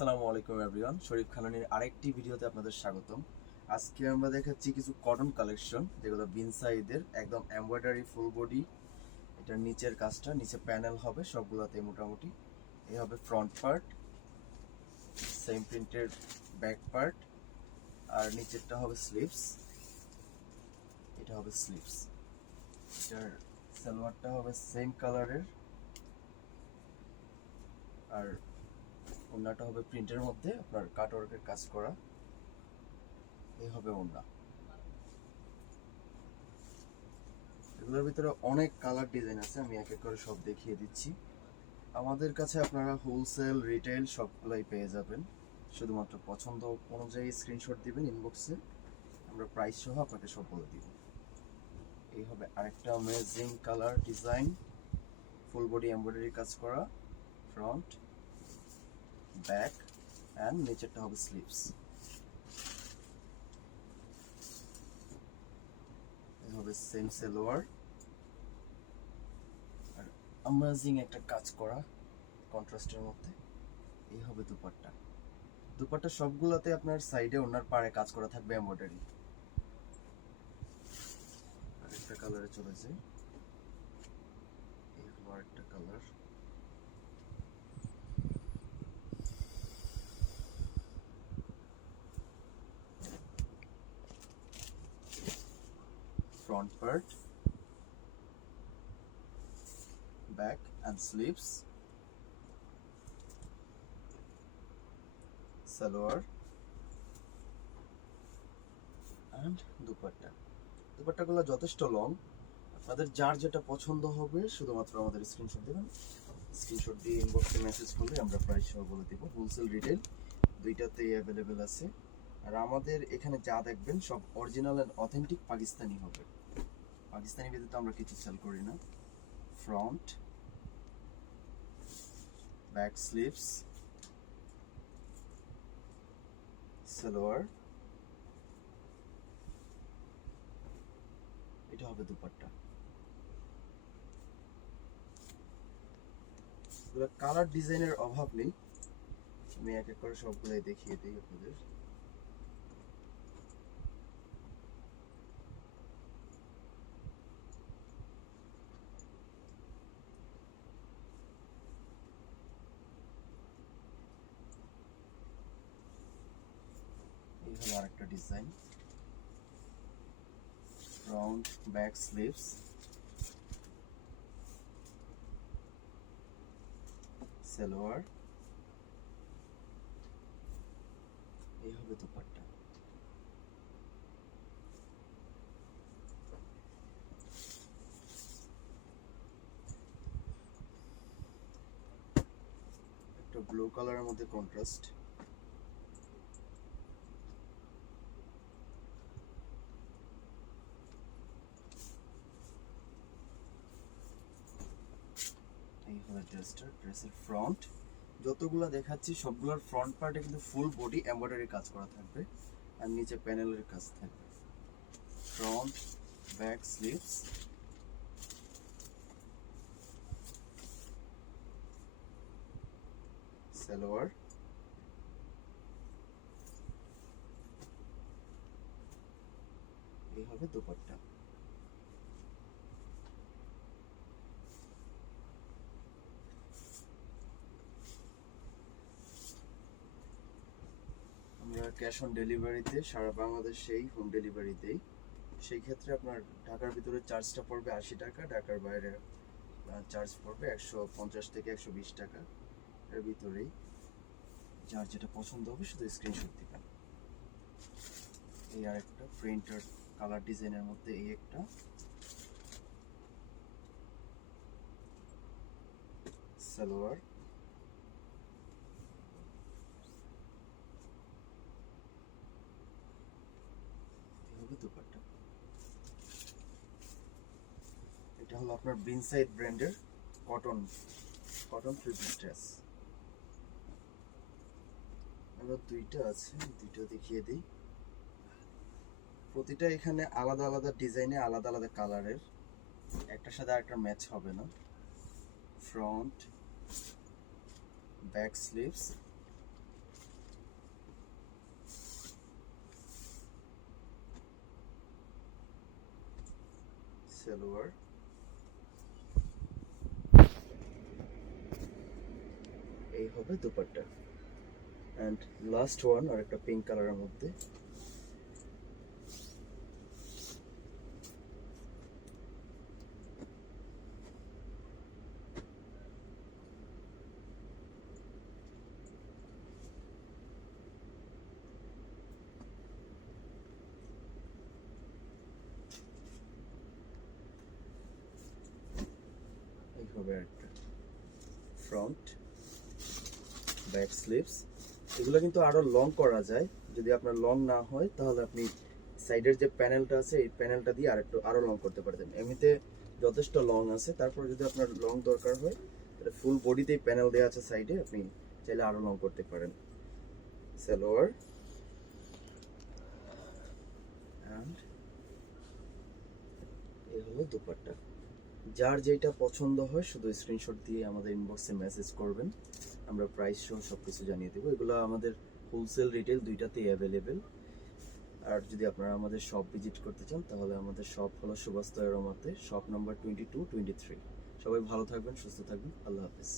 আসসালামু আলাইকুম এভরিওয়ান, শরীফ খাননির আরেকটি ভিডিওতে আপনাদের স্বাগতম। আজকে আমরা দেখাচ্ছি কিছু কটন কালেকশন, যেগুলো বিনসাইদের একদম এমব্রয়ডারি ফুল বডি। এটার নিচের কাজটা, নিচে প্যানেল হবে সবগুলোতে মোটামুটি। এই হবে ফ্রন্ট পার্ট, সেম প্রিন্টের ব্যাক পার্ট, আর নিচেরটা হবে স্লিভস। এটা হবে স্লিভস। এটার সালোয়ারটা হবে সেম কালারের, আর ওড়নাটা হবে প্রিন্টের মধ্যে আপনার কাটওয়ার্কের কাজ করা। এই হবে ওড়না। এগুলোর ভিতরে অনেক কালার ডিজাইন আছে, আমি এক এক করে সব দেখিয়ে দিচ্ছি। আমাদের কাছে আপনারা হোলসেল রিটেল সবগুলাই পেয়ে যাবেন। শুধুমাত্র পছন্দ অনুযায়ী স্ক্রিনশট দিবেন ইনবক্সে, আমরা প্রাইস সহ আপনাকে সব বলে দিব। এই হবে আরেকটা amazing colour design, full body embroidery কাজ করা, ফ্রন্ট, ব্যাক অ্যান্ড নিচেরটা হবে স্লিভস। এই হবে সেম সালোয়ার, আর অ্যামেজিং একটা কাজ করা কন্ট্রাস্টের মধ্যে। এই হবে দুপাট্টা। দুপাট্টা সবগুলোতে আপনার সাইডে ওনার পাড়ে কাজ করা থাকবে এমব্রয়ডারি। আরেকটা কালারে চলে যায়, এই হলো আরেকটা colour. Front part, back and sleeves, salwar and dupatta. দুপাট্টাগুলো যথেষ্ট লং, আপনাদের যার যেটা পছন্দ হবে শুধুমাত্র আমাদের স্ক্রিনশট দেবেন। স্ক্রিনশট দিয়ে ইনবক্সে মেসেজ করলে আমরা প্রাইস সহ বলে দিব। হোলসেল রিটেল দুইটাতেই অ্যাভেলেবেল আছে। আর আমাদের এখানে যা দেখবেন সব অরিজিনাল অ্যান্ড অথেন্টিক পাকিস্তানি হবে। পাকিস্তানি ব্যতীত আমরা কিছু সেল করি না। ফ্রন্ট, ব্যাক স্লিভস, সালোয়ার, এটা হবে দুপাট্টা। কালার ডিজাইনের অভাব নেই, আমি এক এক করে সবগুলাই দেখিয়ে দিই আপনাদের। এই হলো আরেকটা design, front, back sleeves, salwar, এই হবে দুপাট্টা। একটা ব্লু কালারের মধ্যে কন্ট্রাস্ট, এই হলো ড্রেসের ফ্রন্ট। যতগুলো দেখাচ্ছি সবগুলোর ফ্রন্ট পার্টে কিন্তু ফুল বডি এমব্রয়ডারি কাজ করা থাকবে, আর নিচে প্যানেলের কাজ থাকবে। ফ্রন্ট, ব্যাক স্লিভস, সালোয়ার, এই হবে দুপাট্টা। আমরা ক্যাশ অন ডেলিভারিতে সারা বাংলাদেশেই হোম ডেলিভারি দেই। সেই ক্ষেত্রে আপনার ঢাকার ভিতরে চার্জটা পড়বে 80 টাকা, ঢাকার বাইরে চার্জ পড়বে 150 থেকে 120 টাকা। এর ভিতরেই যার যেটা পছন্দ হবে শুধু স্ক্রিনশট দিবেন। এই আরেকটা প্রিন্টার কালার ডিজাইনের মধ্যে এই একটা, সালোয়ার, এই হবে দুপাট্টা। এটা হলো আপনার বিনসাইড ব্র্যান্ডের কটন থ্রি পিস ড্রেস। আরো দুইটা আছে, দুইটা দেখিয়ে দিই। প্রতিটা এখানে আলাদা আলাদা ডিজাইনে আলাদা আলাদা কালারের, একটার সাথে আরেকটা ম্যাচ হবে না। ফ্রন্ট, ব্যাক স্লিভস, সালোয়ার, এই হবে দুপাট্টা। অ্যান্ড লাস্ট ওয়ান আর একটা পিঙ্ক কালারের মধ্যে, এই হবে একটা ফ্রন্ট, ব্যাক স্লিভস। এগুলো কিন্তু আরো লং করা যায়, যদি আপনার লং না হয় তাহলে আপনি সাইডের যে প্যানেলটা আছে এই প্যানেলটা দিয়ে আরো লং করতে পারতেন। এমনিতে যথেষ্ট লং আছে, তারপর যদি আপনার লং দরকার হয় তাহলে ফুল বডিতেই প্যানেল দেওয়া আছে সাইডে, আপনি চাইলে আরো লং করতে পারেন। সালোয়ার অ্যান্ড এই হলো দুপাট্টা। যার যেটা পছন্দ হয় শুধু স্ক্রিনশট দিয়ে আমাদের ইনবক্সে মেসেজ করবেন, আমরা প্রাইস সহ সবকিছু জানিয়ে দেবো। এগুলো আমাদের হোলসেল রিটেল দুইটাতেই অ্যাভেলেবেল। আর যদি আপনারা আমাদের শপ ভিজিট করতে চান তাহলে আমাদের শপ হলো সুভাষ তৈরমাতে, শপ নাম্বার 22-23। সবাই ভালো থাকবেন, সুস্থ থাকবেন, আল্লাহ হাফেজ।